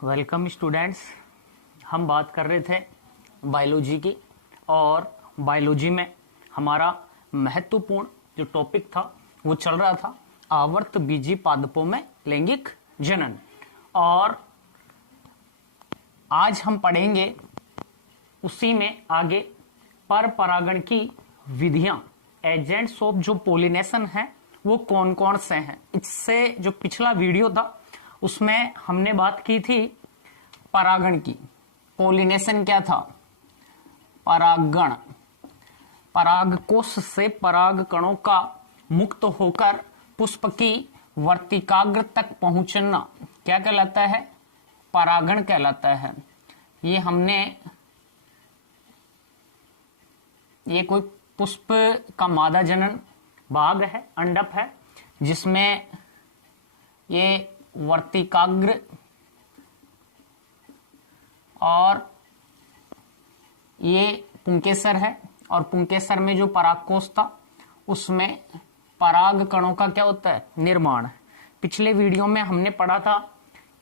Welcome students. हम बात कर रहे थे बायोलॉजी की, और बायोलॉजी में हमारा महत्वपूर्ण जो टॉपिक था वो चल रहा था आवर्त बीजी पादपों में लैंगिक जनन। और आज हम पढ़ेंगे उसी में आगे पर परागण की विधियां, एजेंट्स ऑफ जो पोलिनेशन है वो कौन कौन से हैं। इससे जो पिछला वीडियो था उसमें हमने बात की थी परागण की। पोलिनेशन क्या था? परागण, परागकोश से पराग कणों का मुक्त होकर पुष्प की वर्तिकाग्र तक पहुंचना क्या कहलाता है? परागण कहलाता है। ये कोई पुष्प का मादा जनन भाग है, अंडप है, जिसमें ये वर्तिकाग्र और ये पुंकेसर है, और पुंकेसर में जो परागकोश था उसमें पराग कणों का क्या होता है? निर्माण। पिछले वीडियो में हमने पढ़ा था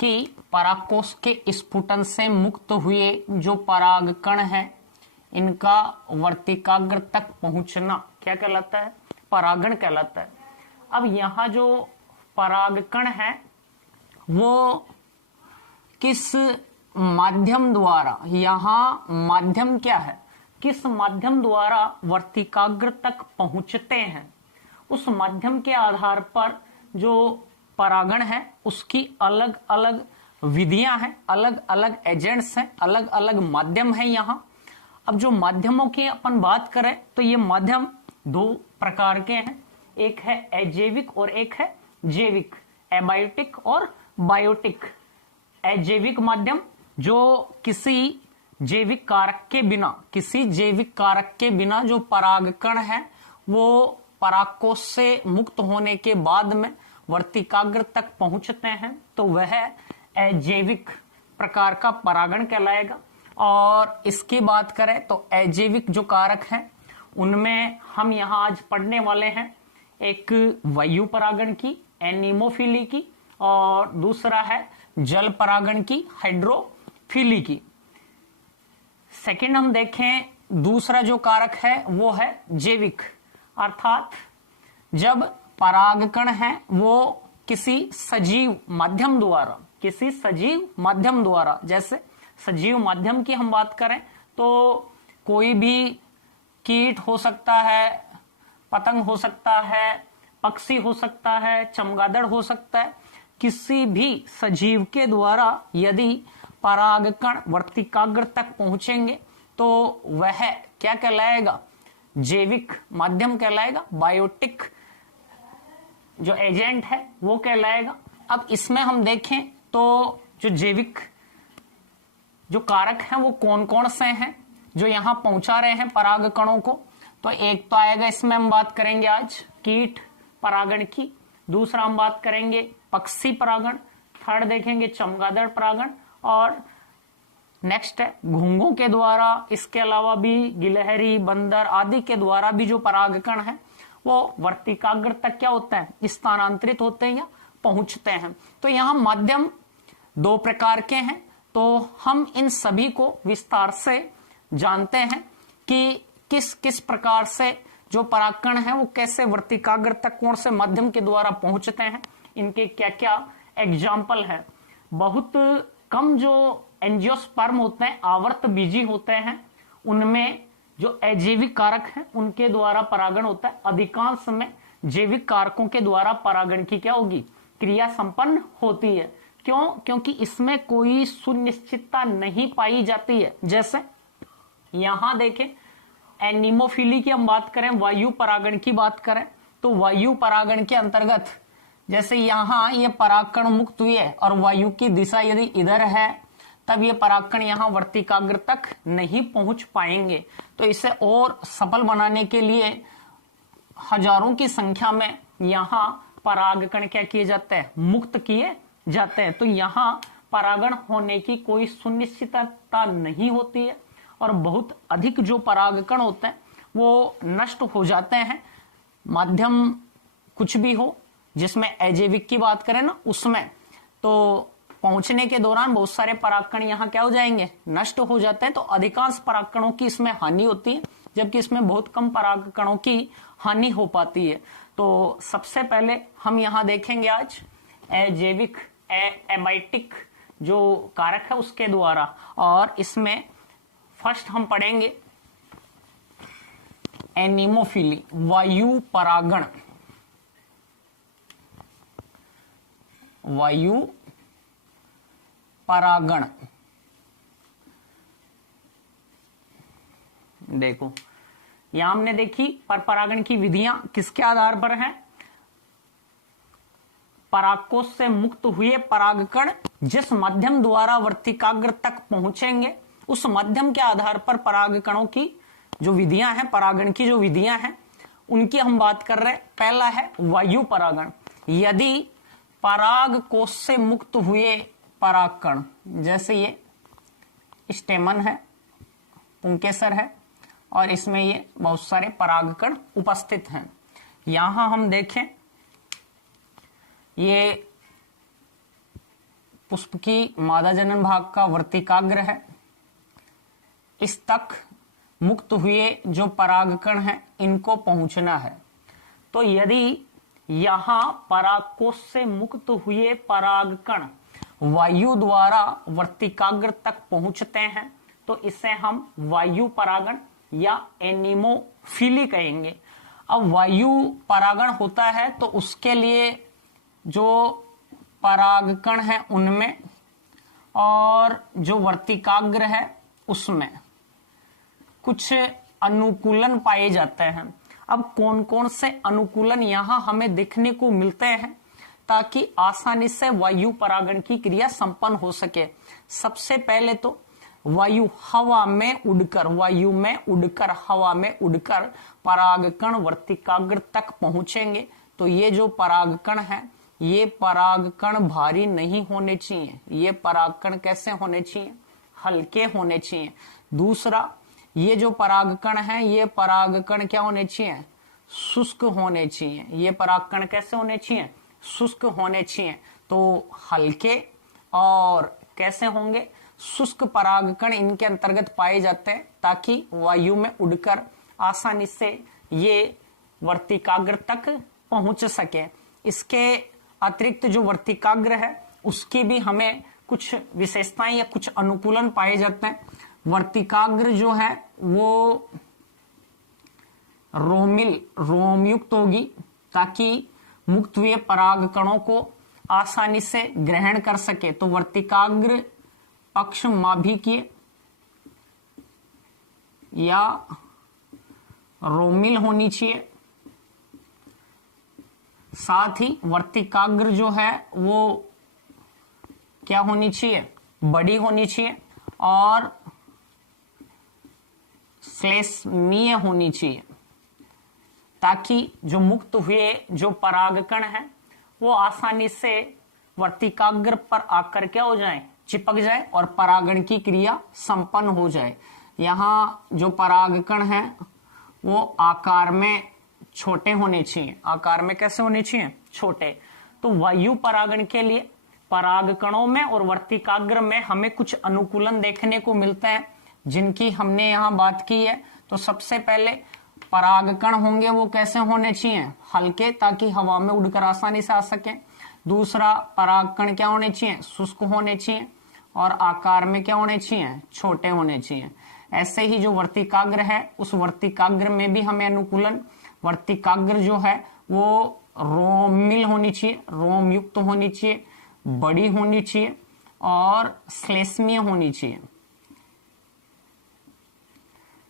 कि परागकोश के स्फुटन से मुक्त हुए जो पराग कण है इनका वर्तिकाग्र तक पहुंचना क्या कहलाता है? परागण कहलाता है। अब यहाँ जो पराग कण है वो किस माध्यम द्वारा, यहाँ माध्यम क्या है, किस माध्यम द्वारा वर्तिकाग्र तक पहुंचते हैं, उस माध्यम के आधार पर जो परागण है उसकी अलग अलग विधियां हैं, अलग अलग एजेंट्स हैं, अलग अलग माध्यम है यहाँ। अब जो माध्यमों की अपन बात करें तो ये माध्यम दो प्रकार के हैं, एक है अजैविक और एक है जैविक, एबायोटिक और बायोटिक। अजैविक माध्यम जो किसी जैविक कारक के बिना जो परागकण है वो परागकोश से मुक्त होने के बाद में वर्तिकाग्र तक पहुंचते हैं, तो वह अजैविक प्रकार का परागण कहलाएगा। और इसकी बात करें तो अजैविक जो कारक हैं उनमें हम यहाँ आज पढ़ने वाले हैं एक वायु परागण की, एनीमोफिली की, और दूसरा है जल परागण की, हाइड्रोफिली की। सेकंड हम देखें दूसरा जो कारक है वो है जैविक, अर्थात जब परागकण है वो किसी सजीव माध्यम द्वारा, जैसे सजीव माध्यम की हम बात करें तो कोई भी कीट हो सकता है, पतंग हो सकता है, पक्षी हो सकता है, चमगादड़ हो सकता है, किसी भी सजीव के द्वारा यदि परागकण वर्तिकाग्र तक पहुंचेंगे तो वह क्या कहलाएगा? जैविक माध्यम कहलाएगा। बायोटिक जो एजेंट है वो कहलाएगा। अब इसमें हम देखें तो जो जैविक जो कारक हैं वो कौन कौन से हैं जो यहां पहुंचा रहे हैं परागकणों को? तो एक तो आएगा, इसमें हम बात करेंगे आज कीट परागण की, दूसरा हम बात करेंगे पक्षी परागण, थर्ड देखेंगे चमगादड़ परागण, और नेक्स्ट है घोंघों के द्वारा। इसके अलावा भी गिलहरी, बंदर आदि के द्वारा भी जो परागकण है वो वर्तिकाग्र तक क्या होता है? स्थानांतरित होते हैं या पहुंचते हैं। तो यहाँ माध्यम दो प्रकार के हैं, तो हम इन सभी को विस्तार से जानते हैं कि किस किस प्रकार से जो परागकण है वो कैसे वर्तिकाग्र तक कौन से माध्यम के द्वारा पहुंचते हैं, इनके क्या क्या एग्जाम्पल है। बहुत कम जो एंजियोस्पर्म होते हैं, आवर्त बीजी होते हैं, उनमें जो अजैविक कारक हैं उनके द्वारा परागण होता है। अधिकांश में जैविक कारकों के द्वारा परागण की क्या होगी? क्रिया संपन्न होती है। क्यों? क्योंकि इसमें कोई सुनिश्चितता नहीं पाई जाती है। जैसे यहां देखें एनीमोफिली की हम बात करें, वायु परागण की बात करें, तो वायु परागण के अंतर्गत जैसे यहां ये परागकण मुक्त हुई है और वायु की दिशा यदि इधर है तब ये परागकण यहां वर्तिकाग्र तक नहीं पहुंच पाएंगे। तो इसे और सफल बनाने के लिए हजारों की संख्या में यहां परागकण क्या किए जाते हैं? मुक्त किए जाते हैं। तो यहां परागण होने की कोई सुनिश्चितता नहीं होती है, और बहुत अधिक जो परागकण होते हैं वो नष्ट हो जाते हैं। माध्यम कुछ भी हो, जिसमें अजैविक की बात करें ना उसमें, तो पहुंचने के दौरान बहुत सारे परागकण यहाँ क्या हो जाएंगे, नष्ट हो जाते हैं। तो अधिकांश परागकणों की इसमें हानि होती है, जबकि इसमें बहुत कम परागकणों की हानि हो पाती है। तो सबसे पहले हम यहाँ देखेंगे आज अजैविक एबाइटिक जो कारक है उसके द्वारा, और इसमें फर्स्ट हम पढ़ेंगे एनीमोफिली, वायु परागण। वायु परागण, देखो यहां हमने देखी पर परागण की विधियां किसके आधार पर हैं, परागकोश से मुक्त हुए परागकण जिस माध्यम द्वारा वर्तिकाग्र तक पहुंचेंगे उस माध्यम के आधार पर परागकणों की जो विधियां हैं, परागण की जो विधियां हैं उनकी हम बात कर रहे हैं। पहला है वायु परागण। यदि पराग कोश से मुक्त हुए परागकण, जैसे ये स्टेमन है, पुंकेसर है, और इसमें ये बहुत सारे परागकण उपस्थित हैं। यहां हम देखें ये पुष्प की मादा जनन भाग का वर्तिकाग्र है, इस तक मुक्त हुए जो परागकण हैं इनको पहुंचना है। तो यदि यहां परागकोश से मुक्त हुए परागकण वायु द्वारा वर्तिकाग्र तक पहुंचते हैं तो इसे हम वायु परागण या एनीमोफिली कहेंगे। अब वायु परागण होता है तो उसके लिए जो परागकण है उनमें और जो वर्तिकाग्र है उसमें कुछ अनुकूलन पाए जाते हैं। अब कौन कौन से अनुकूलन यहां हमें देखने को मिलते हैं ताकि आसानी से वायु परागण की क्रिया संपन्न हो सके। सबसे पहले तो वायु हवा में उड़कर, वायु में उड़कर, हवा में उड़कर परागकण वर्तिकाग्र तक पहुंचेंगे। तो ये जो परागकण है ये परागकण भारी नहीं होने चाहिए, ये परागकण कैसे होने चाहिए, हल्के होने चाहिए। दूसरा, ये जो परागकण है ये परागकण क्या होने चाहिए, शुष्क होने चाहिए। ये परागकण कैसे होने चाहिए, शुष्क होने चाहिए। तो हल्के और कैसे होंगे, शुष्क परागकण इनके अंतर्गत पाए जाते हैं ताकि वायु में उड़कर आसानी से ये वर्तिकाग्र तक पहुंच सके। इसके अतिरिक्त जो वर्तिकाग्र है उसकी भी हमें कुछ विशेषताएं या कुछ अनुकूलन पाए जाते हैं। वर्तिकाग्र जो है वो रोमयुक्त होगी ताकि मुक्त हुए परागकणों को आसानी से ग्रहण कर सके। तो वर्तिकाग्र पक्ष माभिकीय या रोमिल होनी चाहिए। साथ ही वर्तिकाग्र जो है वो क्या होनी चाहिए, बड़ी होनी चाहिए और श्लेष्मीय होनी चाहिए ताकि जो मुक्त हुए जो परागकण हैं वो आसानी से वर्तिकाग्र पर आकर क्या हो जाए, चिपक जाए और परागण की क्रिया संपन्न हो जाए। यहाँ जो परागकण हैं वो आकार में छोटे होने चाहिए। आकार में कैसे होने चाहिए, छोटे। तो वायु परागण के लिए परागकणों में और वर्तिकाग्र में हमें कुछ अनुकूलन देखने को मिलते हैं जिनकी हमने यहाँ बात की है। तो सबसे पहले परागकण होंगे वो कैसे होने चाहिए, हल्के, ताकि हवा में उड़कर आसानी से आ सके। दूसरा, परागकण क्या होने चाहिए, शुष्क होने चाहिए और आकार में क्या होने चाहिए, छोटे होने चाहिए। ऐसे ही जो वर्तिकाग्र है उस वर्तिकाग्र में भी हमें अनुकूलन, वर्तिकाग्र जो है वो रोमिल होनी चाहिए, रोम युक्त होनी चाहिए, बड़ी होनी चाहिए और श्लेष्मीय होनी चाहिए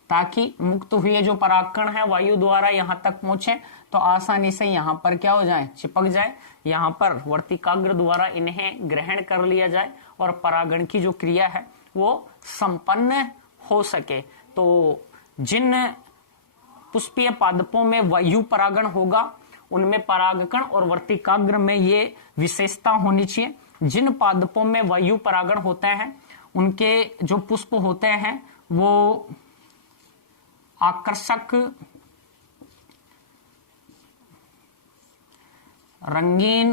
ताकि मुक्त हुए जो परागकण है वायु द्वारा यहां तक पहुंचे तो आसानी से यहां पर क्या हो जाए, चिपक जाए। यहां पर वर्तिकाग्र द्वारा इन्हें ग्रहण कर लिया जाए और परागण की जो क्रिया है वो संपन्न हो सके। तो जिन पुष्पीय पादपों में वायु परागण होगा उनमें परागकण और वर्तिकाग्र में ये विशेषता होनी चाहिए। जिन पादपों में वायु परागण होते हैं उनके जो पुष्प होते हैं वो आकर्षक, रंगीन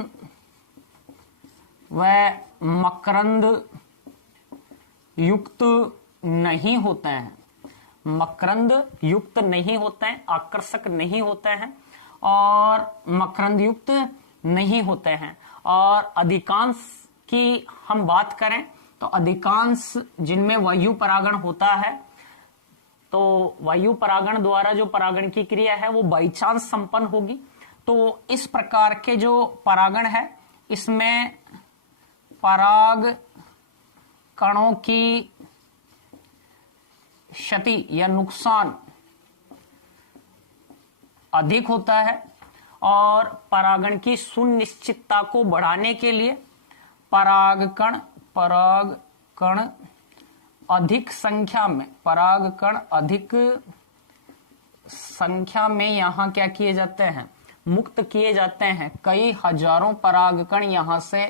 वह मकरंद युक्त नहीं होते हैं, मकरंद युक्त नहीं होते हैं, आकर्षक नहीं होते हैं और मकरंद युक्त नहीं होते हैं। और अधिकांश की हम बात करें तो अधिकांश जिनमें वायु परागण होता है, तो वायु परागण द्वारा जो परागण की क्रिया है वो बाई चांस संपन्न होगी। तो इस प्रकार के जो परागण है इसमें पराग कणों की क्षति या नुकसान अधिक होता है और परागण की सुनिश्चितता को बढ़ाने के लिए परागकण अधिक संख्या में, परागकण अधिक संख्या में यहां क्या किए जाते हैं, मुक्त किए जाते हैं। कई हजारों परागकण यहां से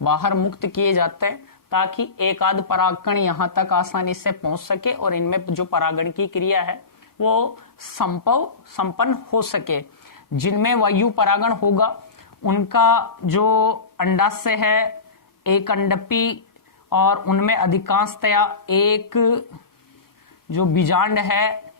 बाहर मुक्त किए जाते हैं ताकि एक आध परागकण यहां तक आसानी से पहुंच सके और इनमें जो परागण की क्रिया है वो संपन्न हो सके। जिनमें वायु परागण होगा उनका जो अंडाशय है एक अंडपी और उनमें अधिकांशतया एक जो बीजांड है,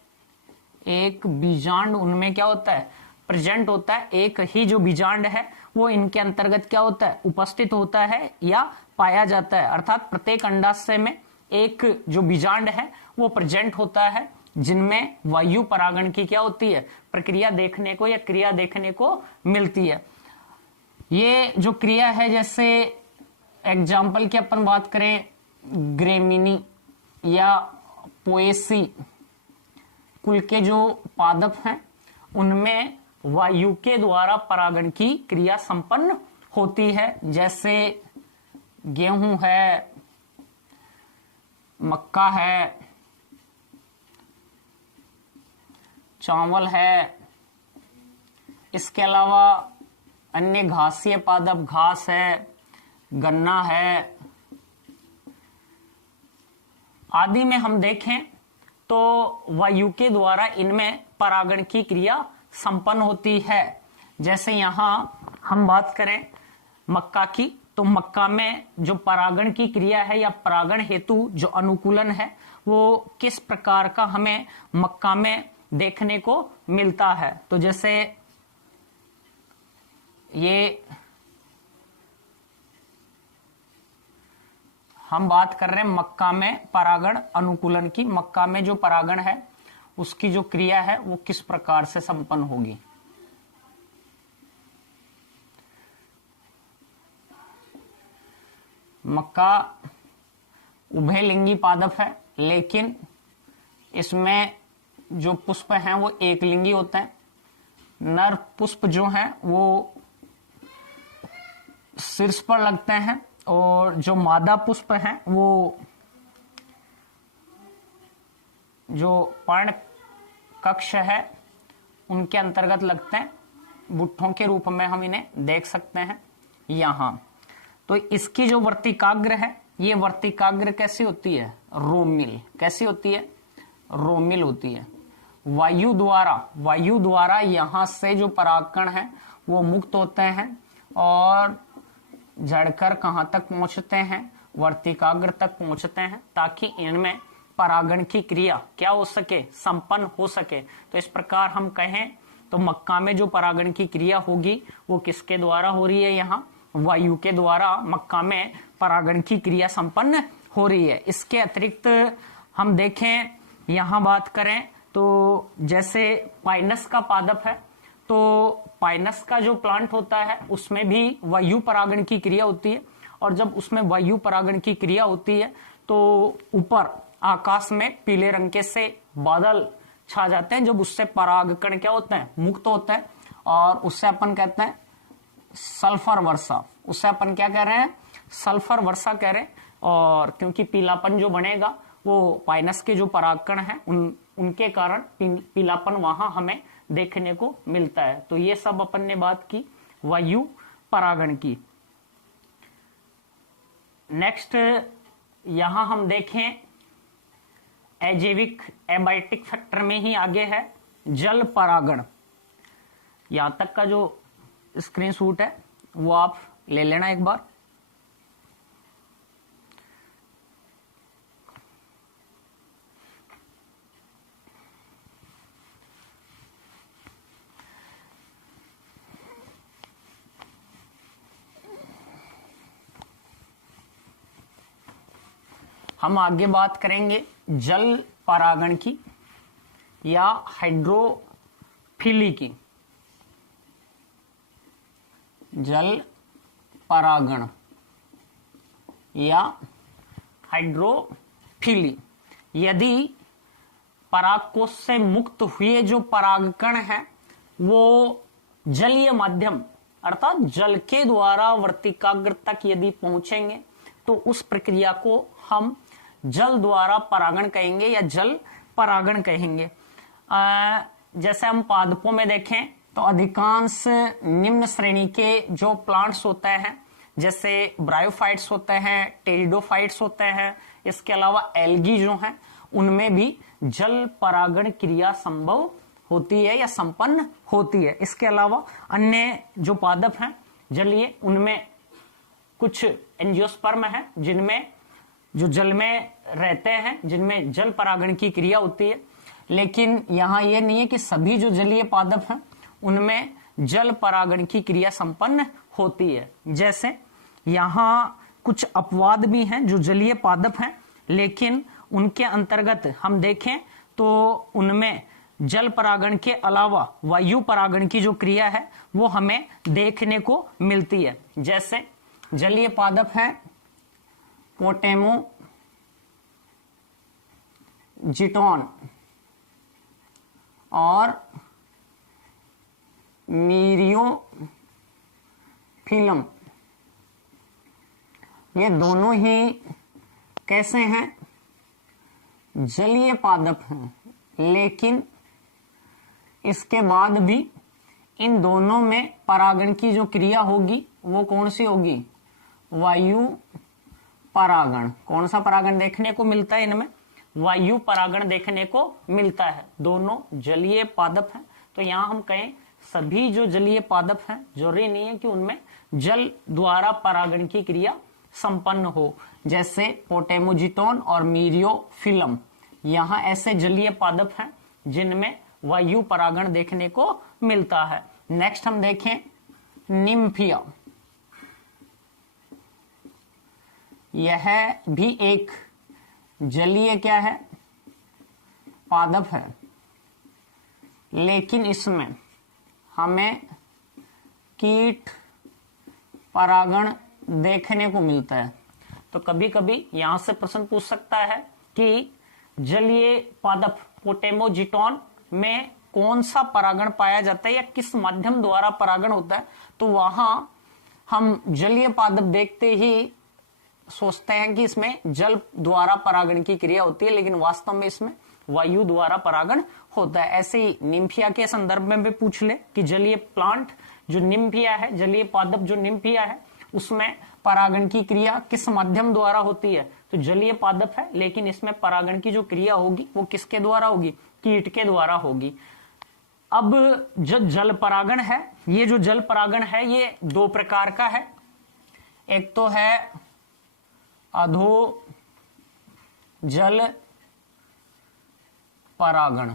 एक बीजांड उनमें क्या होता है, प्रेजेंट होता है। एक ही जो बीजांड है वो इनके अंतर्गत क्या होता है, उपस्थित होता है या पाया जाता है। अर्थात प्रत्येक अंडाशय में एक जो बीजांड है वो प्रेजेंट होता है, जिनमें वायु परागण की क्या होती है, प्रक्रिया देखने को या क्रिया देखने को मिलती है। ये जो क्रिया है, जैसे एग्जाम्पल की अपन बात करें ग्रेमिनी या पोएसी कुल के जो पादप हैं उनमें वायु के द्वारा परागण की क्रिया संपन्न होती है। जैसे गेहूं है, मक्का है, चावल है, इसके अलावा अन्य घासीय पादप, घास है, गन्ना है आदि में हम देखें तो वायु के द्वारा इनमें परागण की क्रिया संपन्न होती है। जैसे यहां हम बात करें मक्का की, तो मक्का में जो परागण की क्रिया है या परागण हेतु जो अनुकूलन है वो किस प्रकार का हमें मक्का में देखने को मिलता है। तो जैसे ये हम बात कर रहे हैं मक्का में परागण अनुकूलन की, मक्का में जो परागण है उसकी जो क्रिया है वो किस प्रकार से संपन्न होगी। मक्का उभयलिंगी पादप है, लेकिन इसमें जो पुष्प हैं वो एक लिंगी होते हैं। नर पुष्प जो हैं वो शीर्ष पर लगते हैं और जो मादा पुष्प हैं वो जो पर्ण कक्ष है उनके अंतर्गत लगते हैं। बुट्ठों के रूप में हम इन्हें देख सकते हैं यहां। तो इसकी जो वर्तिकाग्र है, ये वर्तिकाग्र कैसी होती है, रोमिल। कैसी होती है, रोमिल होती है। वायु द्वारा यहां से जो परागकण है वो मुक्त होते हैं और झड़कर कहां तक पहुंचते हैं, वर्तिकाग्र तक पहुंचते हैं, ताकि इनमें परागण की क्रिया क्या हो सके, संपन्न हो सके। तो इस प्रकार हम कहें तो मक्का में जो परागण की क्रिया होगी वो किसके द्वारा हो रही है, यहाँ वायु के द्वारा मक्का में परागण की क्रिया संपन्न हो रही है। इसके अतिरिक्त हम देखें, यहां बात करें तो जैसे पाइनस का पादप है, तो पाइनस का जो प्लांट होता है उसमें भी वायु परागण की क्रिया होती है। और जब उसमें वायु परागण की क्रिया होती है तो ऊपर आकाश में पीले रंग के से बादल छा जाते हैं, जब उससे परागकण क्या होते हैं, मुक्त होते हैं, और उससे अपन कहते हैं सल्फर वर्षा। उससे अपन क्या कह रहे हैं, सल्फर वर्षा कह रहे हैं। और क्योंकि पीलापन जो बनेगा वो पाइनस के जो परागकण हैं उनके कारण पीलापन वहां हमें देखने को मिलता है। तो ये सब अपन ने बात की वायु परागण की। नेक्स्ट यहां हम देखें अजैविक एबायोटिक फैक्टर में ही आगे है जल परागण। यहां तक का जो स्क्रीनशॉट है वो आप ले लेना एक बार। हम आगे बात करेंगे जल परागण की या हाइड्रोफिली की। जल परागण या हाइड्रोफिली, यदि परागकोश से मुक्त हुए जो परागकण है वो जलीय माध्यम अर्थात जल के द्वारा वर्तिकाग्र तक यदि पहुंचेंगे तो उस प्रक्रिया को हम जल द्वारा परागण कहेंगे या जल परागण कहेंगे। जैसे हम पादपों में देखें तो अधिकांश निम्न श्रेणी के जो प्लांट्स होते हैं जैसे ब्रायोफाइट्स होते हैं, टेरिडोफाइट्स होते हैं, इसके अलावा एल्गी जो हैं उनमें भी जल परागण क्रिया संभव होती है या संपन्न होती है। इसके अलावा अन्य जो पादप हैं जलीय, उनमें कुछ एंजियोस्पर्म है जिनमें जो जल में रहते हैं, जिनमें जल परागण की क्रिया होती है। लेकिन यहाँ यह नहीं है कि सभी जो जलीय पादप हैं उनमें जल परागण की क्रिया संपन्न होती है। जैसे यहाँ कुछ अपवाद भी हैं जो जलीय पादप हैं, लेकिन उनके अंतर्गत हम देखें तो उनमें जल परागण के अलावा वायु परागण की जो क्रिया है वो हमें देखने को मिलती है। जैसे जलीय पादप है पोटेमो जिटोन और मीरियोफिलम, ये दोनों ही कैसे हैं? जलीय पादप हैं, लेकिन इसके बाद भी इन दोनों में परागण की जो क्रिया होगी वो कौन सी होगी? वायु परागण। कौन सा परागण देखने को मिलता है इनमें? वायु परागण देखने को मिलता है। दोनों जलीय पादप हैं, तो यहां हम कहें सभी जो जलीय पादप हैं जरूरी नहीं है कि उनमें जल द्वारा परागण की क्रिया संपन्न हो। जैसे पोटेमोजिटोन और मीरियोफिलम, यहां ऐसे जलीय पादप हैं जिनमें वायु परागण देखने को मिलता है। नेक्स्ट हम देखें निम्फिया। यह भी एक जलीय क्या है? पादप है, लेकिन इसमें हमें कीट परागण देखने को मिलता है। तो कभी कभी यहां से प्रश्न पूछ सकता है कि जलीय पादप पोटेमोजिटोन में कौन सा परागण पाया जाता है या किस माध्यम द्वारा परागण होता है? तो वहां हम जलीय पादप देखते ही सोचते हैं कि इसमें जल द्वारा परागण की क्रिया होती है, लेकिन वास्तव में इसमें वायु द्वारा परागण होता है। ऐसे ही निम्फिया के संदर्भ में भी पूछ ले कि जलीय प्लांट जो निम्फिया है, जलीय पादप जो निम्फिया है, उसमें परागण की क्रिया किस माध्यम द्वारा होती है? तो जलीय पादप है, लेकिन इसमें परागण की जो क्रिया होगी वो किसके द्वारा होगी? कीट के द्वारा होगी। अब जो जल परागण है, ये जो जल परागण है ये दो प्रकार का है। एक तो है अधो जल परागण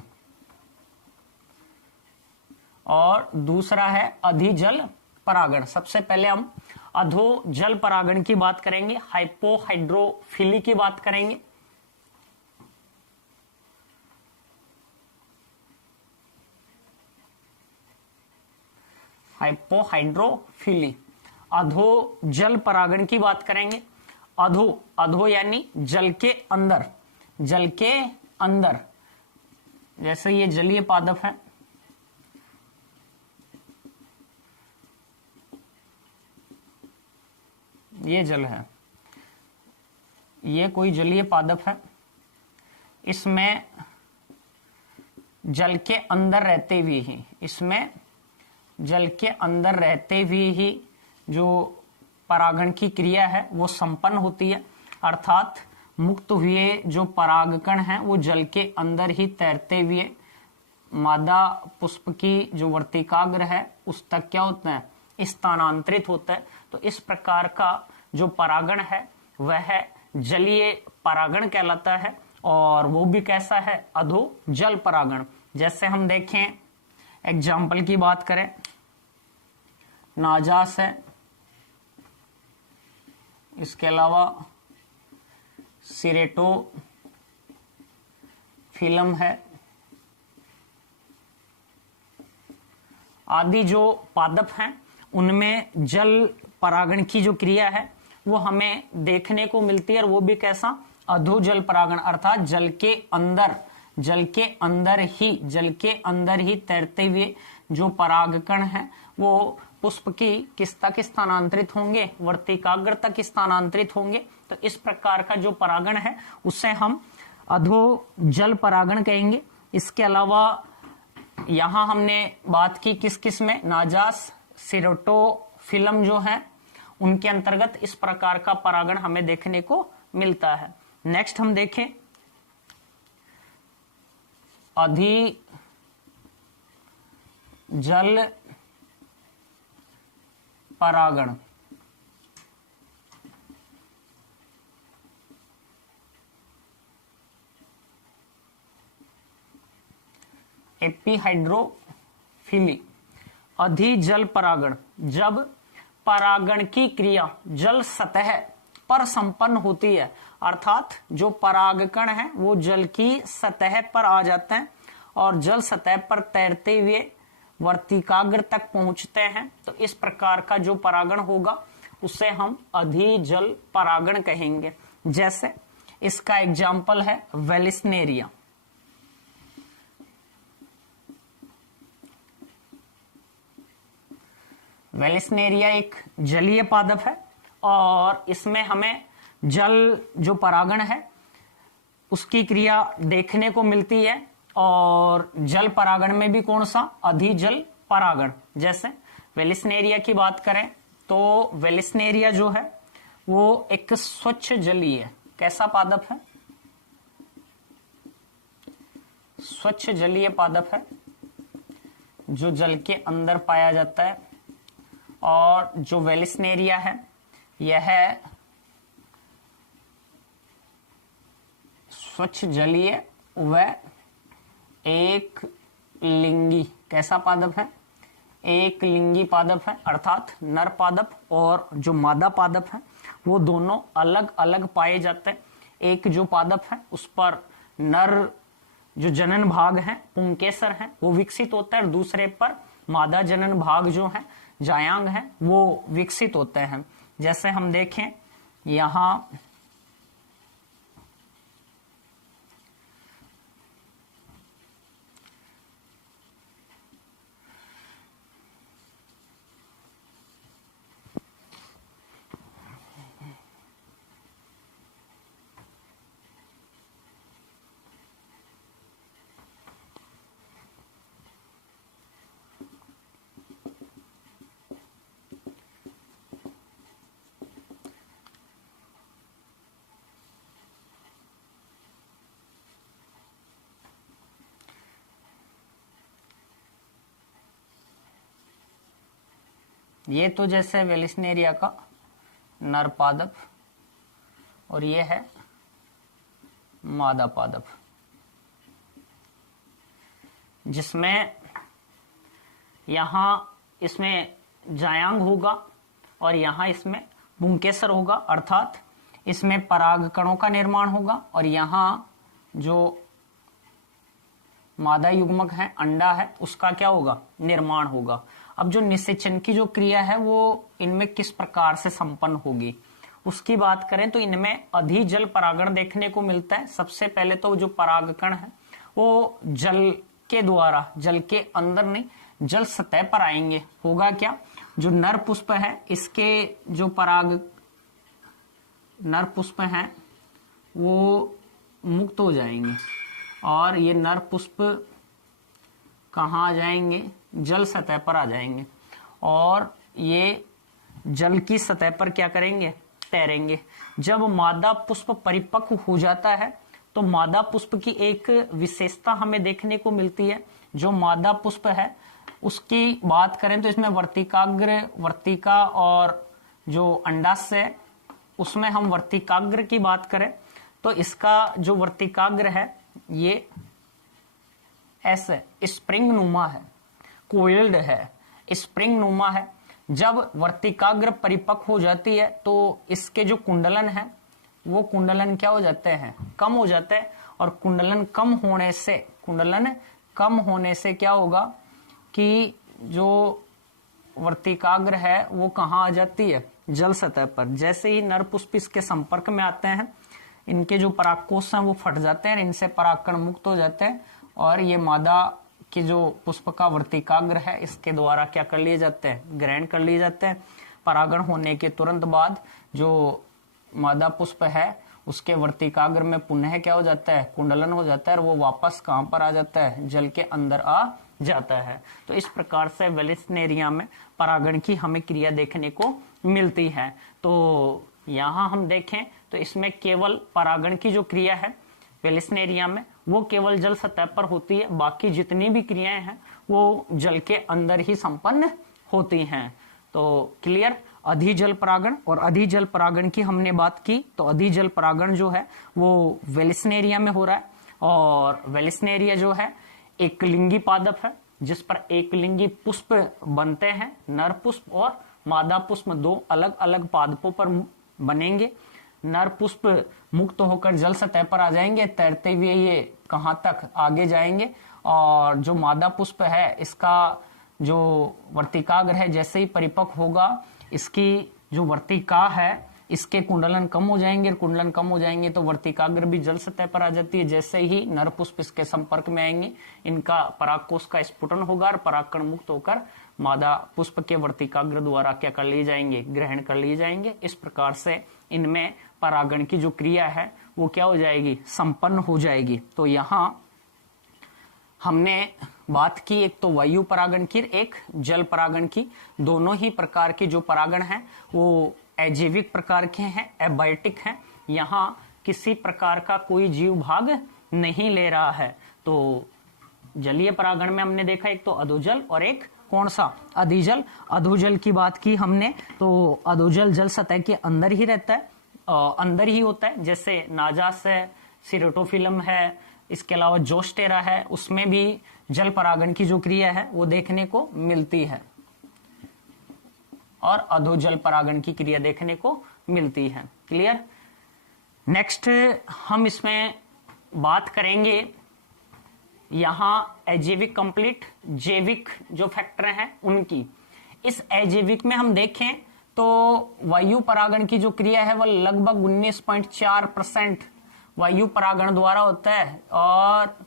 और दूसरा है अधिजल परागण। सबसे पहले हम अधो जल परागण की बात करेंगे, हाइपोहाइड्रोफिली की बात करेंगे। हाइपोहाइड्रोफिली, अधो जल परागण की बात करेंगे। अधो, अधो यानी जल के अंदर, जल के अंदर। जैसे ये जलीय पादप है, ये जल है, ये कोई जलीय पादप है, इसमें जल के अंदर रहते हुए ही, इसमें जल के अंदर रहते हुए ही जो परागण की क्रिया है वो संपन्न होती है। अर्थात मुक्त हुए जो परागकण हैं वो जल के अंदर ही तैरते हुए मादा पुष्प की जो वर्तिकाग्र है उस तक क्या होता है? स्थानांतरित होता है। तो इस प्रकार का जो परागण है वह जलीय परागण कहलाता है, और वो भी कैसा है? अधो जल परागण। जैसे हम देखें, एग्जाम्पल की बात करें, नाजास है, इसके अलावा सिरेटोफिलम है आदि जो पादप हैं उनमें जल परागण की जो क्रिया है वो हमें देखने को मिलती है, और वो भी कैसा, अधोजल परागण, अर्थात जल के अंदर ही तैरते हुए जो परागकण है वो पुष्प की किस तक स्थानांतरित होंगे, वर्तिकाग्र तक स्थानांतरित होंगे। तो इस प्रकार का जो परागण है उसे हम अधोजल परागण कहेंगे। इसके अलावा यहां हमने बात की किस किस में, नाजास, सिरोटोफिलम जो है उनके अंतर्गत इस प्रकार का परागण हमें देखने को मिलता है। नेक्स्ट हम देखें अधिजल परागण। एपिहाइड्रोफिली, अधिजल परागण, जब परागण की क्रिया जल सतह पर संपन्न होती है, अर्थात जो परागकण है वो जल की सतह पर आ जाते हैं और जल सतह पर तैरते हुए वर्तिकाग्र तक पहुंचते हैं, तो इस प्रकार का जो परागण होगा उसे हम अधिजल परागण कहेंगे। जैसे इसका एग्जाम्पल है वेलिस्नेरिया। वेलिस्नेरिया एक जलीय पादप है और इसमें हमें जल जो परागण है उसकी क्रिया देखने को मिलती है, और जल परागण में भी कौन सा, अधिजल परागण। जैसे वेलिस्नेरिया की बात करें तो वेलिस्नेरिया जो है वो एक स्वच्छ जलीय कैसा पादप है, स्वच्छ जलीय पादप है जो जल के अंदर पाया जाता है। और जो वेलिस्नेरिया है यह स्वच्छ जलीय व एक लिंगी कैसा पादप है, एक लिंगी पादप है, अर्थात नर पादप और जो मादा पादप है वो दोनों अलग अलग पाए जाते हैं। एक जो पादप है उस पर नर जो जनन भाग है पुंकेसर है वो विकसित होता है, और दूसरे पर मादा जनन भाग जो है जायांग है वो विकसित होते हैं। जैसे हम देखें यहां ये तो जैसे वेलिस्नेरिया का नर पादप और ये है मादा पादप, जिसमें यहां इसमें जायांग होगा और यहां इसमें पुंकेसर होगा, अर्थात इसमें पराग कणों का निर्माण होगा और यहां जो मादा युग्मक है अंडा है उसका क्या होगा, निर्माण होगा। अब जो निषेचन की जो क्रिया है वो इनमें किस प्रकार से संपन्न होगी उसकी बात करें तो इनमें अधिजल परागण देखने को मिलता है। सबसे पहले तो जो परागकण है वो जल के द्वारा, जल के अंदर नहीं जल सतह पर आएंगे। होगा क्या, जो नर पुष्प है इसके जो पराग नर पुष्प हैं वो मुक्त हो जाएंगे और ये नर पुष्प कहाँ आ जाएंगे, जल सतह पर आ जाएंगे और ये जल की सतह पर क्या करेंगे, तैरेंगे। जब मादा पुष्प परिपक्व हो जाता है तो मादा पुष्प की एक विशेषता हमें देखने को मिलती है। जो मादा पुष्प है उसकी बात करें तो इसमें वर्तिकाग्र, वर्तिका और जो अंडाशय है उसमें हम वर्तिकाग्र की बात करें तो इसका जो वर्तिकाग्र है ये ऐसे स्प्रिंग नुमा है, कोइल्ड है, स्प्रिंग नुमा है। जब वर्तिकाग्र परिपक्व हो जाती है तो इसके जो कुंडलन है वो कुंडलन क्या हो जाते हैं, कम हो जाते हैं। और कुंडलन कम होने से क्या होगा कि जो वर्तिकाग्र है वो कहाँ आ जाती है, जल सतह पर। जैसे ही नर पुष्प इसके संपर्क में आते हैं, इनके जो परागकोश हैं वो फट जाते हैं, इनसे परागकण मुक्त हो जाते हैं और ये मादा के जो पुष्प का वर्तिकाग्र है इसके द्वारा क्या कर लिए जाते हैं, ग्रहण कर लिए जाते हैं। परागण होने के तुरंत बाद जो मादा पुष्प है उसके वर्तिकाग्र में पुनः क्या हो जाता है, कुंडलन हो जाता है और वो वापस कहां पर आ जाता है, जल के अंदर आ जाता है। तो इस प्रकार से वेलिस्नेरिया में परागण की हमें क्रिया देखने को मिलती है। तो यहां हम देखें तो इसमें केवल परागण की जो क्रिया है वेलिस्नेरिया में वो केवल जल सतह पर होती है, बाकी जितनी भी क्रियाएं हैं वो जल के अंदर ही संपन्न होती हैं। तो क्लियर। अधिजल परागण और अधिजल परागण की हमने बात की, तो अधिजल परागण जो है वो वेलिस्नेरिया में हो रहा है। और वेलिस्नेरिया जो है एक लिंगी पादप है जिस पर एक लिंगी पुष्प बनते हैं, नर पुष्प और मादा पुष्प दो अलग अलग पादपों पर बनेंगे। नर पुष्प मुक्त होकर जल सतह पर आ जाएंगे, तैरते हुए ये कहां तक आगे जाएंगे। और जो मादा पुष्प है इसका जो वर्तिकाग्र है जैसे ही परिपक्व होगा, इसकी जो वर्तिका है इसके कुंडलन कम हो जाएंगे, कुंडलन कम हो जाएंगे तो वर्तिकाग्र भी जल सतह पर आ जाती है। जैसे ही नर पुष्प इसके संपर्क में आएंगे, इनका परागकोश का स्फुटन होगा और परागकण मुक्त होकर मादा पुष्प के वर्तिकाग्र द्वारा क्या कर लिए जाएंगे, ग्रहण कर लिए जाएंगे। इस प्रकार से इनमें परागण की जो क्रिया है वो क्या हो जाएगी, संपन्न हो जाएगी। तो यहां हमने बात की एक तो वायु परागण की, एक जल परागण की। दोनों ही प्रकार के जो परागण हैं वो अजैविक प्रकार के हैं, एबायोटिक हैं। यहाँ किसी प्रकार का कोई जीव भाग नहीं ले रहा है। तो जलीय परागण में हमने देखा एक तो अधोजल और एक कौन सा, अधिजल। अधोजल की बात की हमने तो अधोजल जल सतह के अंदर ही रहता है, अंदर ही होता है। जैसे नाजास है, सिरोटोफिलम है, इसके अलावा जोस्टेरा है, उसमें भी जल परागण की जो क्रिया है वो देखने को मिलती है और अधोजल परागण की क्रिया देखने को मिलती है। क्लियर। नेक्स्ट हम इसमें बात करेंगे यहां अजैविक कंप्लीट जैविक जो फैक्टर हैं उनकी। इस अजैविक में हम देखें तो वायु परागण की जो क्रिया है वह लगभग 19.4% वायु परागण द्वारा होता है और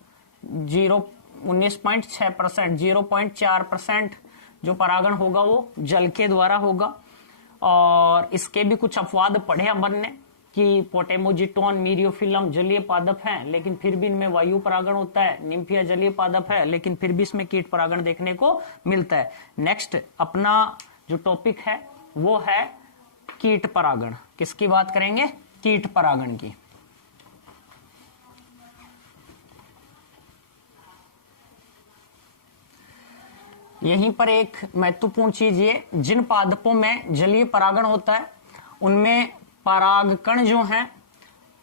19.6% 0.4% जो परागण होगा वो जल के द्वारा होगा। और इसके भी कुछ अपवाद पढ़े अपन ने कि पोटेमोजिटोन, मीरियोफिलम जलीय पादप हैं लेकिन फिर भी इनमें वायु परागण होता है। निम्फिया जलीय पादप है लेकिन फिर भी इसमें कीट परागण देखने को मिलता है। नेक्स्ट अपना जो टॉपिक है वो है कीट परागण। किसकी बात करेंगे, कीट परागण की। यहीं पर एक महत्वपूर्ण चीज ये, जिन पादपों में जलीय परागण होता है उनमें परागकण जो हैं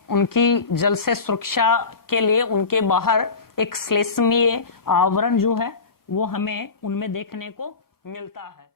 उनकी जल से सुरक्षा के लिए उनके बाहर एक श्लेष्मीय आवरण जो है वो हमें उनमें देखने को मिलता है।